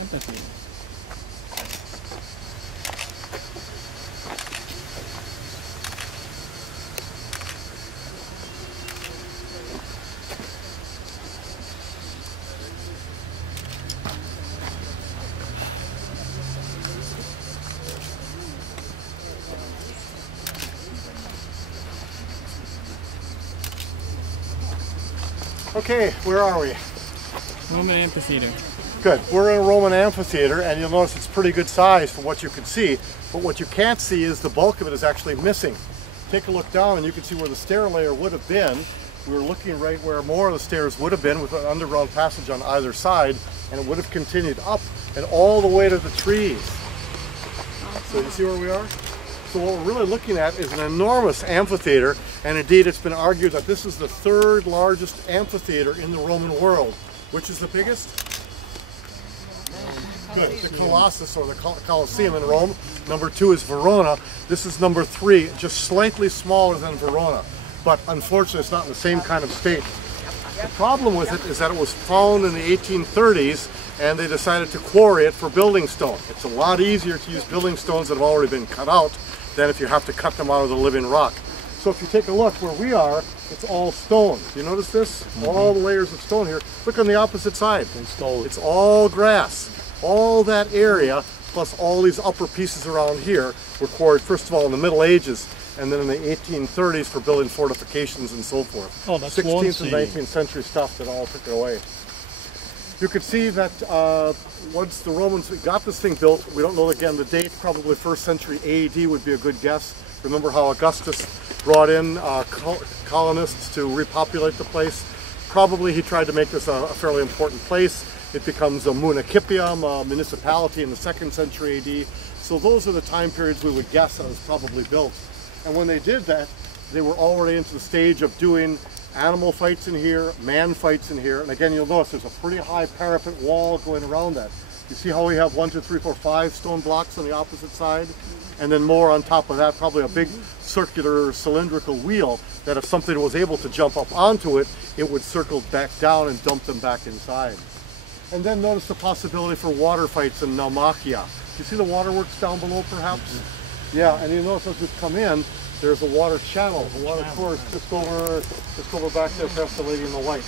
amphitheater. Okay, where are we? Roman amphitheater. Good. We're in a Roman amphitheater, and you'll notice it's pretty good size for what you can see, but what you can't see is the bulk of it is actually missing. Take a look down and you can see where the stair layer would have been. We were looking right where more of the stairs would have been with an underground passage on either side, and it would have continued up and all the way to the trees. So you see where we are? So what we're really looking at is an enormous amphitheater, and indeed it's been argued that this is the third largest amphitheater in the Roman world. Which is the biggest? Good, the Colossus or the Colosseum in Rome. Number 2 is Verona. This is number 3, just slightly smaller than Verona, but unfortunately it's not in the same kind of state. The problem with it is that it was found in the 1830s, and they decided to quarry it for building stone. It's a lot easier to use building stones that have already been cut out than if you have to cut them out of the living rock. So if you take a look where we are, it's all stone. Do you notice this? All the layers of stone here. Look on the opposite side. It's all grass. All that area, plus all these upper pieces around here, were quarried first of all in the Middle Ages, and then in the 1830s for building fortifications and so forth. Oh, that's 16th and 19th century stuff that all took it away. You could see that once the Romans got this thing built, we don't know again the date, probably 1st century AD would be a good guess. Remember how Augustus brought in colonists to repopulate the place? Probably he tried to make this a fairly important place. It becomes a municipium, a municipality in the 2nd century AD. So those are the time periods we would guess that it was probably built. And when they did that, they were already into the stage of doing animal fights in here, man fights in here. And again, you'll notice there's a pretty high parapet wall going around that. You see how we have 1, 2, 3, 4, 5 stone blocks on the opposite side? And then more on top of that, probably a big circular cylindrical wheel that if something was able to jump up onto it, it would circle back down and dump them back inside. And then notice the possibility for water fights in Naumachia. You see the waterworks down below perhaps? Yeah, and you notice as we come in, there's a water channel, a water course just over back there past the lady in the white.